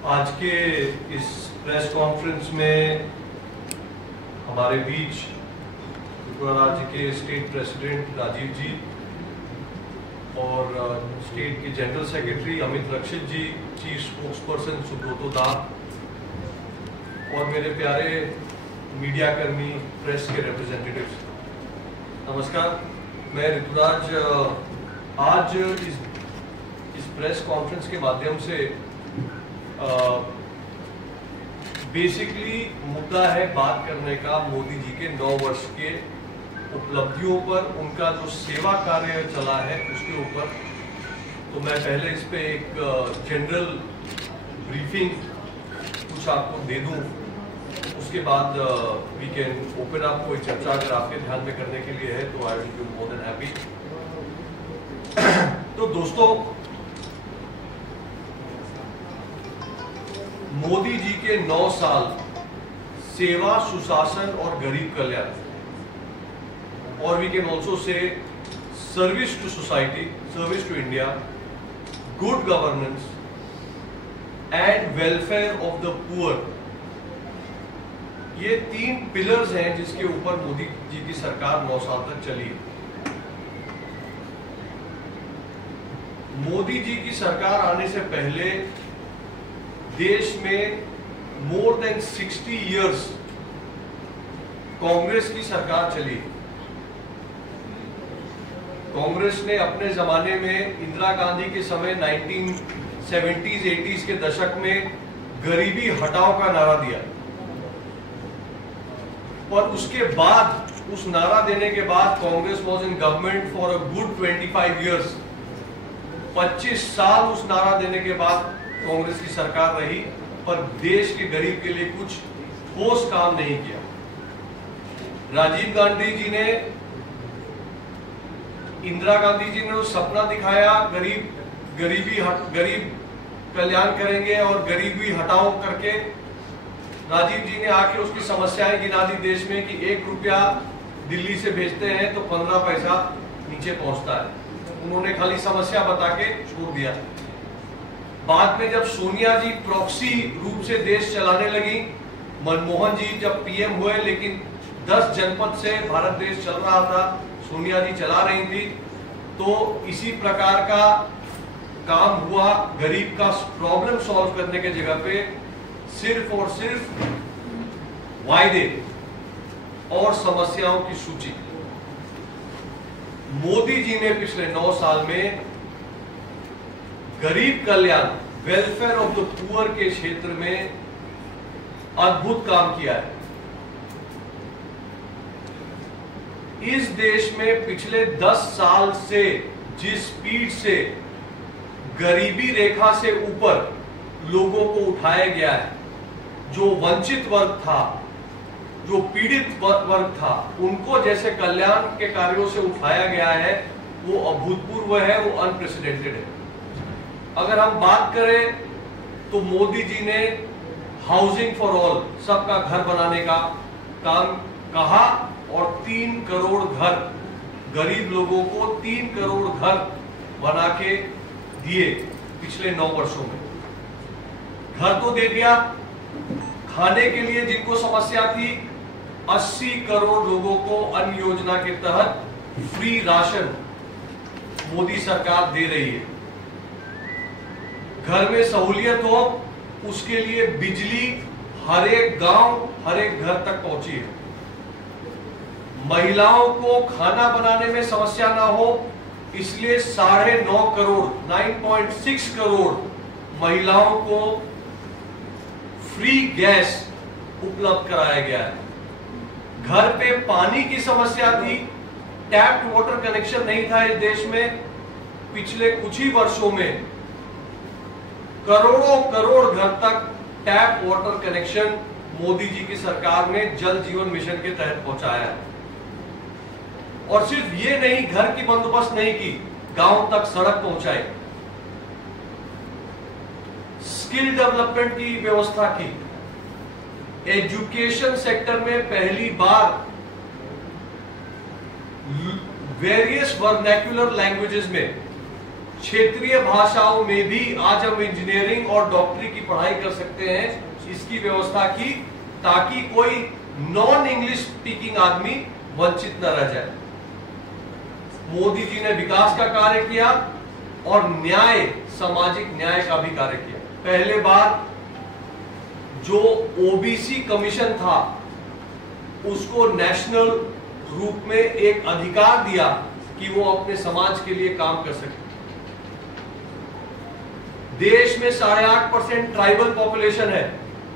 आज के इस प्रेस कॉन्फ्रेंस में हमारे बीच त्रिपुरा राज्य के स्टेट प्रेसिडेंट राजीव जी और स्टेट के जनरल सेक्रेटरी अमित रक्षित जी, चीफ स्पोक्स पर्सन सुब्रतो दा और मेरे प्यारे मीडिया कर्मी, प्रेस के रिप्रेजेंटेटिव्स, नमस्कार। मैं ऋतुराज आज इस प्रेस कॉन्फ्रेंस के माध्यम से बेसिकली मुद्दा है बात करने का मोदी जी के 9 वर्ष के उपलब्धियों पर, उनका जो सेवा कार्य चला है उसके ऊपर। तो मैं पहले इस पे एक जनरल ब्रीफिंग कुछ आपको दे दूं, उसके बाद वी कैन ओपन अप कोई चर्चा अगर आपके ध्यान में करने के लिए है तो I will be more than happy. तो दोस्तों, मोदी जी के 9 साल सेवा, सुशासन और गरीब कल्याण, और we can also say service to society, service to India, good governance and welfare of the poor, ये 3 पिलर्स हैं जिसके ऊपर मोदी जी की सरकार 9 साल तक चली। मोदी जी की सरकार आने से पहले देश में मोर देन 60 इयर्स कांग्रेस की सरकार चली। कांग्रेस ने अपने जमाने में इंदिरा गांधी के समय 1970s 80s के दशक में गरीबी हटाओ का नारा दिया, और उसके बाद, उस नारा देने के बाद Congress was in government for a good 25 years. 25 साल उस नारा देने के बाद कांग्रेस की सरकार रही, पर देश के गरीब के लिए कुछ ठोस काम नहीं किया। राजीव गांधी जी ने, इंदिरा गांधी जी ने वो सपना दिखाया, गरीब कल्याण करेंगे और गरीबी हटाओ करके। राजीव जी ने आके उसकी समस्याएं गिना दी देश में कि 1 रुपया दिल्ली से भेजते हैं तो 15 पैसा नीचे पहुंचता है। उन्होंने खाली समस्या बता के छोड़ दिया। बाद में जब सोनिया जी प्रॉक्सी रूप से देश चलाने लगी, मनमोहन जी जब पीएम हुए, लेकिन 10 जनपद से भारत देश चल रहा था, सोनिया जी चला रही थी, तो इसी प्रकार का काम हुआ। गरीब का प्रॉब्लम सॉल्व करने के जगह पे सिर्फ और सिर्फ वायदे और समस्याओं की सूची। मोदी जी ने पिछले 9 साल में गरीब कल्याण, वेलफेयर ऑफ द पुअर के क्षेत्र में अद्भुत काम किया है। इस देश में पिछले 10 साल से जिस स्पीड से गरीबी रेखा से ऊपर लोगों को उठाया गया है, जो वंचित वर्ग था, जो पीड़ित वर्ग था, उनको जैसे कल्याण के कार्यों से उठाया गया है, वो अभूतपूर्व है, वो अनप्रेसिडेंटेड है। अगर हम बात करें तो मोदी जी ने हाउसिंग फॉर ऑल, सबका घर बनाने का काम कहा, और 3 करोड़ घर, गरीब लोगों को 3 करोड़ घर बना के दिए पिछले 9 वर्षों में। घर तो दे दिया, खाने के लिए जिनको समस्या थी, 80 करोड़ लोगों को अन्न योजना के तहत फ्री राशन मोदी सरकार दे रही है। घर में सहूलियत हो, उसके लिए बिजली हर एक गांव, हर एक घर तक पहुंची है। महिलाओं को खाना बनाने में समस्या ना हो, इसलिए 9.5 करोड़, 9.6 करोड़ महिलाओं को फ्री गैस उपलब्ध कराया गया है। घर पे पानी की समस्या थी, टैप्ड वाटर कनेक्शन नहीं था इस देश में। पिछले कुछ ही वर्षों में करोड़ों करोड़ घर तक tap water connection Modi ji की सरकार ने जल जीवन मिशन के तहत पहुंचाया है। और सिर्फ ये नहीं, घर की बंदोबस्त नहीं की, गांव तक सड़क पहुंचाई, स्किल डेवलपमेंट की व्यवस्था की, एजुकेशन सेक्टर में पहली बार वेरियस वर्नाक्युलर लैंग्वेजेस में क्षेत्रीय भाषाओं में भी आज हम इंजीनियरिंग और डॉक्टरी की पढ़ाई कर सकते हैं, इसकी व्यवस्था की, ताकि कोई नॉन इंग्लिश स्पीकिंग आदमी वंचित न रह जाए। मोदी जी ने विकास का कार्य किया और न्याय, सामाजिक न्याय का भी कार्य किया। पहले बार जो ओबीसी कमीशन था उसको नेशनल रूप में एक अधिकार दिया कि वो अपने समाज के लिए काम कर सके। देश में 8.5% ट्राइबल पॉपुलेशन है,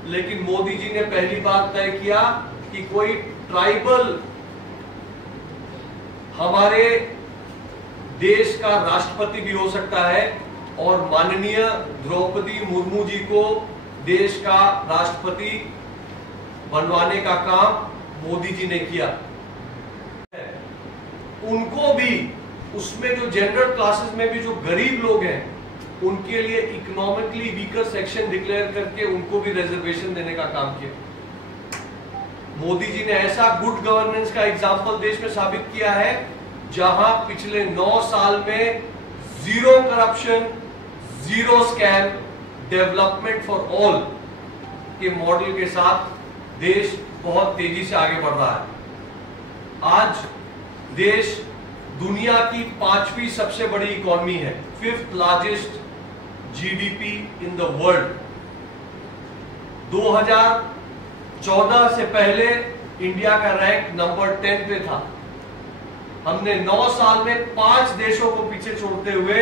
लेकिन मोदी जी ने पहली बार तय किया कि कोई ट्राइबल हमारे देश का राष्ट्रपति भी हो सकता है, और माननीय द्रौपदी मुर्मू जी को देश का राष्ट्रपति बनवाने का काम मोदी जी ने किया। उनको भी, उसमें जो जनरल क्लासेस में भी जो गरीब लोग हैं उनके लिए इकोनॉमिकली वीकर सेक्शन डिक्लेयर करके उनको भी रिजर्वेशन देने का काम किया। मोदी जी ने ऐसा गुड गवर्नेंस का एग्जाम्पल देश में साबित किया है जहां पिछले 9 साल में zero corruption, zero scam, development for all के मॉडल के साथ देश बहुत तेजी से आगे बढ़ रहा है। आज देश दुनिया की 5वीं सबसे बड़ी इकोनॉमी है, 5th largest GDP in the world. 2014 से पहले इंडिया का रैंक नंबर 10 पे था। हमने 9 साल में 5 देशों को पीछे छोड़ते हुए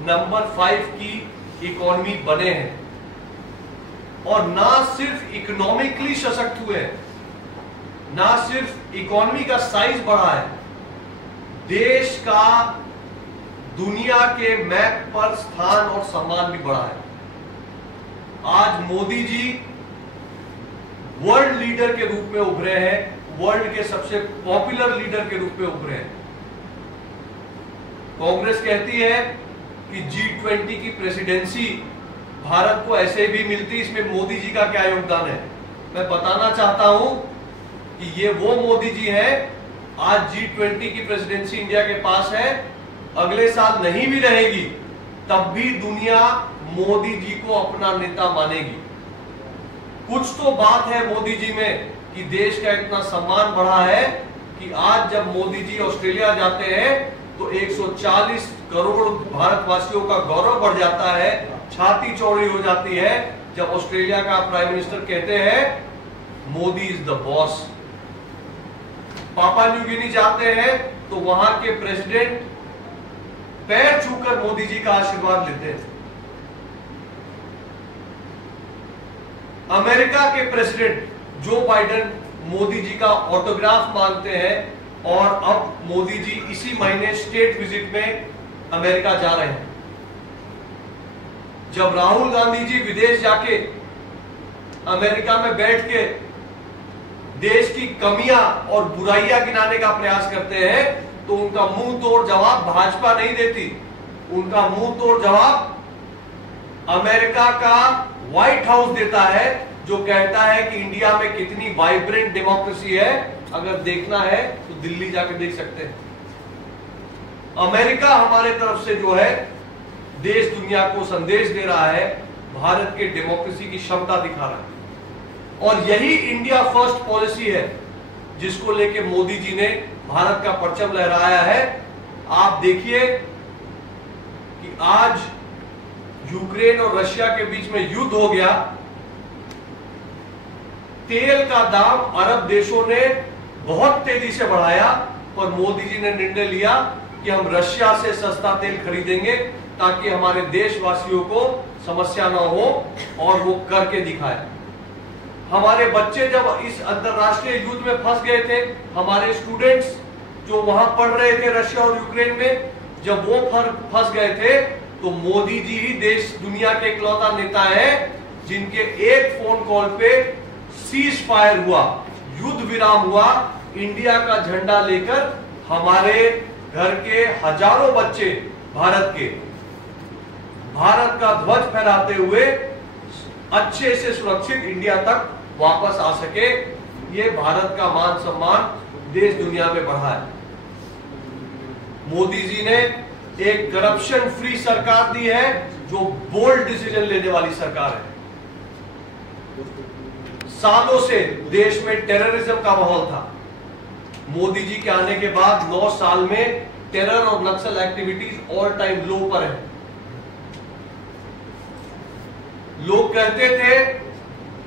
नंबर 5 की इकोनॉमी बने हैं। और ना सिर्फ इकोनॉमिकली सशक्त हुए, ना सिर्फ इकोनॉमी का साइज बढ़ा है, देश का दुनिया के मैप पर स्थान और सम्मान भी बढ़ा है। आज मोदी जी वर्ल्ड लीडर के रूप में उभरे हैं, वर्ल्ड के सबसे पॉपुलर लीडर के रूप में उभरे हैं। कांग्रेस कहती है कि G20 की प्रेसिडेंसी भारत को ऐसे भी मिलती, इसमें मोदी जी का क्या योगदान है। मैं बताना चाहता हूं कि ये वो मोदी जी हैं, आज G20 की प्रेसिडेंसी इंडिया के पास है, अगले साल नहीं भी रहेगी तब भी दुनिया मोदी जी को अपना नेता मानेगी। कुछ तो बात है मोदी जी में कि देश का इतना सम्मान बढ़ा है कि आज जब मोदी जी ऑस्ट्रेलिया जाते हैं तो 140 करोड़ भारतवासियों का गौरव बढ़ जाता है, छाती चौड़ी हो जाती है जब ऑस्ट्रेलिया का प्राइम मिनिस्टर कहते हैं मोदी इज द बॉस। पापा न्यू गिनी जाते हैं तो वहां के प्रेसिडेंट पैर छूकर मोदी जी का आशीर्वाद लेते हैं। अमेरिका के president Joe Biden Modi ji का ऑटोग्राफ मांगते हैं, और अब मोदी जी इसी महीने स्टेट विजिट में अमेरिका जा रहे हैं। जब राहुल गांधी जी विदेश जाके अमेरिका में बैठ के देश की कमियां और बुराइयां गिनाने का प्रयास करते हैं तो उनका मुंह तोड़ जवाब भाजपा नहीं देती। उनका मुंह तोड़ जवाब अमेरिका का व्हाइट हाउस देता है, जो कहता है कि इंडिया में कितनी वाइब्रेंट डेमोक्रेसी है। अगर देखना है तो दिल्ली जाकर देख सकते हैं। अमेरिका हमारे तरफ से जो है देश दुनिया को संदेश दे रहा है, भारत के डेमोक्रेसी की क्षमता दिखा रहा है। और यही इंडिया फर्स्ट पॉलिसी है जिसको लेके मोदी जी ने भारत का परचम लहराया है। आप देखिए कि आज यूक्रेन और रशिया के बीच में युद्ध हो गया, तेल का दाम अरब देशों ने बहुत तेजी से बढ़ाया, पर मोदी जी ने निर्णय लिया कि हम रशिया से सस्ता तेल खरीदेंगे ताकि हमारे देशवासियों को समस्या ना हो, और वो करके दिखाए। हमारे बच्चे जब इस अंतरराष्ट्रीय युद्ध में फंस गए थे, हमारे स्टूडेंट्स जो वहां पढ़ रहे थे रशिया और यूक्रेन में, जब वो फंस गए थे तो मोदी जी ही देश दुनिया के इकलौता नेता है जिनके एक फोन कॉल पे सीज फायर हुआ, युद्ध विराम हुआ। इंडिया का झंडा लेकर हमारे घर के हजारों बच्चे भारत का ध्वज फहराते हुए अच्छे से सुरक्षित इंडिया तक वापस आ सके। ये भारत का मान सम्मान देश दुनिया में बढ़ा है। मोदी जी ने एक करप्शन फ्री सरकार दी है, जो बोल्ड डिसीजन लेने वाली सरकार है। सालों से देश में टेररिज्म का माहौल था। मोदी जी के आने के बाद 9 साल में टेरर और नक्सल एक्टिविटीज ऑल टाइम लो पर है। लोग कहते थे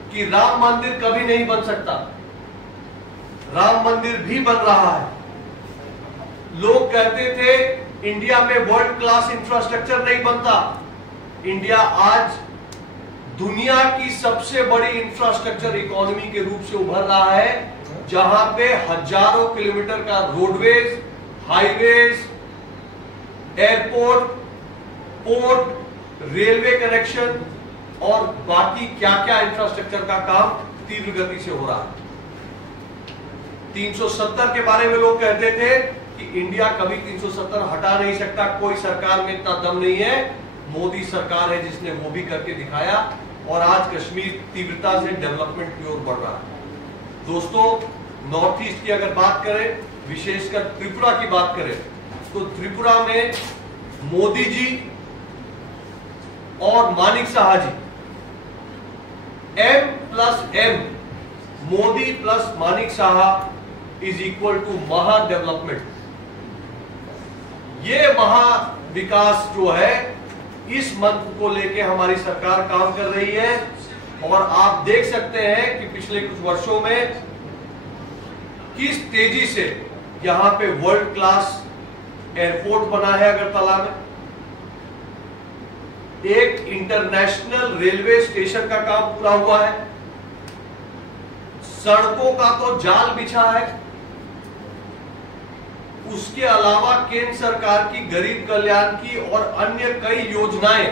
कि राम मंदिर कभी नहीं बन सकता, राम मंदिर भी बन रहा है। लोग कहते थे इंडिया में वर्ल्ड क्लास इंफ्रास्ट्रक्चर नहीं बनता। इंडिया आज दुनिया की सबसे बड़ी इंफ्रास्ट्रक्चर इकोनॉमी के रूप से उभर रहा है, जहां पे हजारों किलोमीटर का roadways, highways, airport, port, railway connection और बाकी क्या क्या इंफ्रास्ट्रक्चर का काम तीव्र गति से हो रहा है। 370 के बारे में लोग कहते थे कि इंडिया कभी 370 हटा नहीं सकता, कोई सरकार में इतना दम नहीं है। मोदी सरकार है जिसने वो भी करके दिखाया, और आज कश्मीर तीव्रता से डेवलपमेंट की ओर बढ़ रहा है। दोस्तों, नॉर्थ ईस्ट की अगर बात करें, विशेषकर त्रिपुरा की बात करें, तो त्रिपुरा में मोदी जी और Manik Saha ji, M+M, Modi plus Manik Saha is equal to महा डेवलपमेंट। ये महा विकास जो है, इस मंत्र को लेके हमारी सरकार काम कर रही है। और आप देख सकते हैं कि पिछले कुछ वर्षों में किस तेजी से यहां पे वर्ल्ड क्लास एयरपोर्ट बना है अगरतला में। एक इंटरनेशनल रेलवे स्टेशन का काम पूरा हुआ है। सड़कों का तो जाल बिछा है। उसके अलावा केंद्र सरकार की गरीब कल्याण की और अन्य कई योजनाएं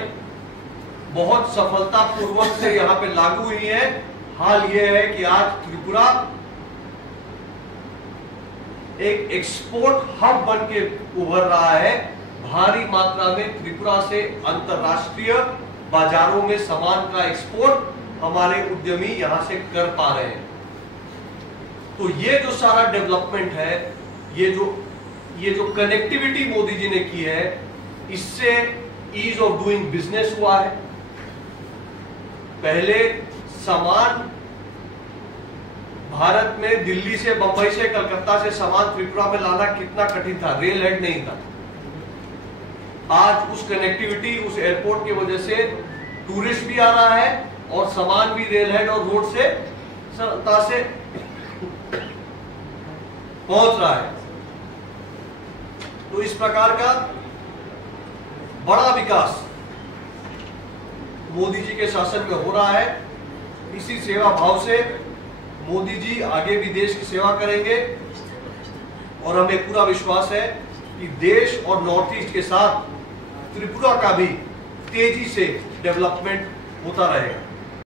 बहुत सफलतापूर्वक से यहां पे लागू हुई है। हाल यह है कि आज त्रिपुरा एक एक्सपोर्ट हब बन के उभर रहा है। भारी मात्रा में त्रिपुरा से अंतरराष्ट्रीय बाजारों में सामान का एक्सपोर्ट हमारे उद्यमी यहां से कर पा रहे हैं। तो ये जो सारा डेवलपमेंट है, ये जो कनेक्टिविटी मोदी जी ने की है, इससे ईज ऑफ डूइंग बिजनेस हुआ है। पहले सामान भारत में दिल्ली से, बंबई से, कलकत्ता से सामान त्रिपुरा में लाना कितना कठिन था, रेल हेड नहीं था। आज उस कनेक्टिविटी, उस एयरपोर्ट की वजह से टूरिस्ट भी आ रहा है और सामान भी रेल हेड और रोड से सरलता से पहुंच रहा है। तो इस प्रकार का बड़ा विकास मोदी जी के शासन में हो रहा है। इसी सेवा भाव से मोदी जी आगे भी देश की सेवा करेंगे और हमें पूरा विश्वास है कि देश और नॉर्थ ईस्ट के साथ त्रिपुरा का भी तेजी से डेवलपमेंट होता रहेगा।